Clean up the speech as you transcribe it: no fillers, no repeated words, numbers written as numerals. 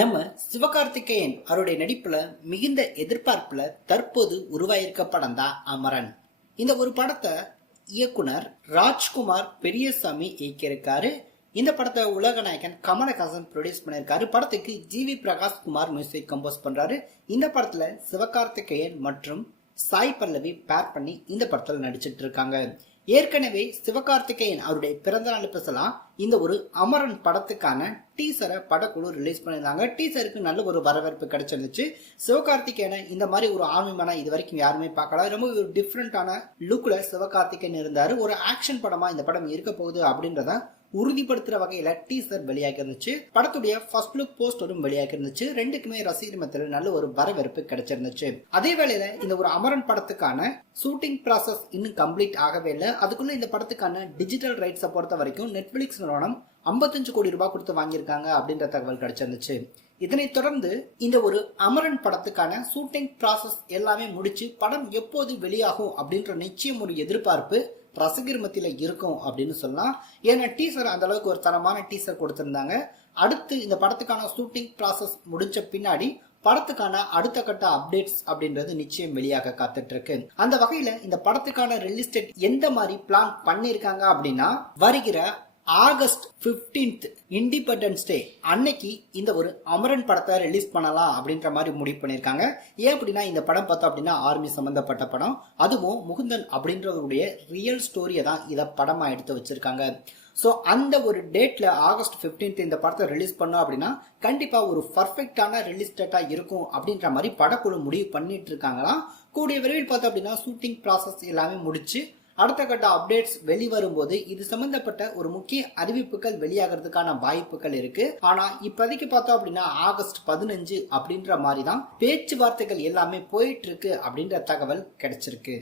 நம்ம சிவகார்த்திகேயன் அவருடைய நடிப்புல மிகுந்த எதிர்பார்ப்புல தற்போது உருவாயிருக்க படம் தான் அமரன். இந்த ஒரு படத்தை இயக்குனர் ராஜ்குமார் பெரியசாமி இயக்கியிருக்காரு. இந்த படத்தை உலக நாயகன் கமலஹாசன் ப்ரொடியூஸ் பண்ணியிருக்காரு. படத்துக்கு GV Prakash Kumar music compose பண்றாரு. இந்த படத்துல சிவகார்த்திகேயன் மற்றும் சாய் பல்லவி பேர் பண்ணி இந்த படத்துல நடிச்சிட்டு இருக்காங்க. ஏற்கனவே சிவகார்த்திகேயன் அவருடைய பிறந்த நாள் பேசலாம் இந்த ஒரு அமரன் படத்துக்கான டீசரை படக்குழு ரிலீஸ் பண்ணியிருந்தாங்க. டீசருக்கு நல்ல ஒரு வரவேற்பு கிடைச்சிருந்துச்சு. சிவகார்த்திகேயனை இந்த மாதிரி ஒரு ஆர்மிமேனா இது வரைக்கும் யாருமே பார்க்கல. ரொம்ப ஒரு டிஃப்ரெண்டான லுக்ல சிவகார்த்திகேயன் இருந்தாரு. ஒரு ஆக்ஷன் படமா இந்த படம் இருக்க போகுது அப்படின்றத உறுதிப்படுத்துற வகையில டீசர் வெளியாகி இருந்துச்சு. படத்துடைய ஃபர்ஸ்ட் லுக் போஸ்டரும் வெளியாகி இருந்துச்சு. ரெண்டுக்குமே ரசிகர் மத்தியில் நல்ல ஒரு வரவேற்பு கிடைச்சிருந்துச்சு. அதே வேளையில இந்த ஒரு அமரன் படத்துக்கான ஷூட்டிங் ப்ராசஸ் இன்னும் கம்ப்ளீட் ஆகவே இல்லை. அதுக்குள்ள இந்த படத்துக்கான டிஜிட்டல் ரைட்ஸை பொறுத்த வரைக்கும் நெட்ஃபிளிக்ஸ் நிறுவனம் 55 கோடி ரூபாய் கொடுத்து வாங்கியிருக்காங்க அப்படின்ற தகவல் கிடைச்சிருந்துச்சு. இதனைத் தொடர்ந்து இந்த ஒரு அமரன் படத்துக்கான ஷூட்டிங் ப்ராசஸ் எல்லாமே முடிச்சு படம் எப்போது வெளியாகும் அப்படின்ற நிச்சயம் ஒரு எதிர்பார்ப்பு ரசிகர் மத்தியில இருக்கும் அப்படின்னு சொல்லலாம். ஏன்னா டீசர் அந்த அளவுக்கு ஒரு தரமான டீசர் கொடுத்திருந்தாங்க. அடுத்து இந்த படத்துக்கான ஷூட்டிங் ப்ராசஸ் முடிச்ச பின்னாடி படத்துக்கான அடுத்த கட்ட அப்டேட்ஸ் அப்படின்றது நிச்சயம் வெளியாக காத்துட்டு இருக்கு. அந்த வகையில இந்த படத்துக்கான ரிலீஸ் டேட் எந்த மாதிரி பிளான் பண்ணிருக்காங்க அப்படின்னா வருகிற ஆகஸ்ட் 15 இண்டிபெண்டன்ஸ் டே அன்னைக்கு இந்த ஒரு அமரன் படத்தை ரிலீஸ் பண்ணலாம் அப்படின்ற மாதிரி முடிவு பண்ணியிருக்காங்க. ஏன் அப்படின்னா இந்த படம் பார்த்தோம் அப்படின்னா ஆர்மி சம்பந்தப்பட்ட படம், அதுவும் முகுந்தன் அப்படின்றவருடைய ரியல் ஸ்டோரியை தான் இதை படமா எடுத்து வச்சிருக்காங்க. ஸோ அந்த ஒரு டேட்ல ஆகஸ்ட் 15 இந்த படத்தை ரிலீஸ் பண்ணோம் அப்படின்னா கண்டிப்பா ஒரு பர்ஃபெக்டான ரிலீஸ் டேட்டா இருக்கும் அப்படின்ற மாதிரி படக்குழு முடிவு பண்ணிட்டு இருக்காங்களாம். கூடிய விரைவில் பார்த்தோம் அப்படின்னா ஷூட்டிங் ப்ராசஸ் எல்லாமே முடிச்சு அடுத்த கட்ட அப்டேட்ஸ் வெளிவரும்போது இது சம்பந்தப்பட்ட ஒரு முக்கிய அறிவிப்புகள் வெளியாகிறதுக்கான வாய்ப்புகள் இருக்கு. ஆனா இப்போதைக்கு பார்த்தோம் அப்படின்னா ஆகஸ்ட் 15 அப்படின்ற மாதிரி தான் பேச்சுவார்த்தைகள் எல்லாமே போயிட்டு இருக்கு அப்படின்ற தகவல் கிடைச்சிருக்கு.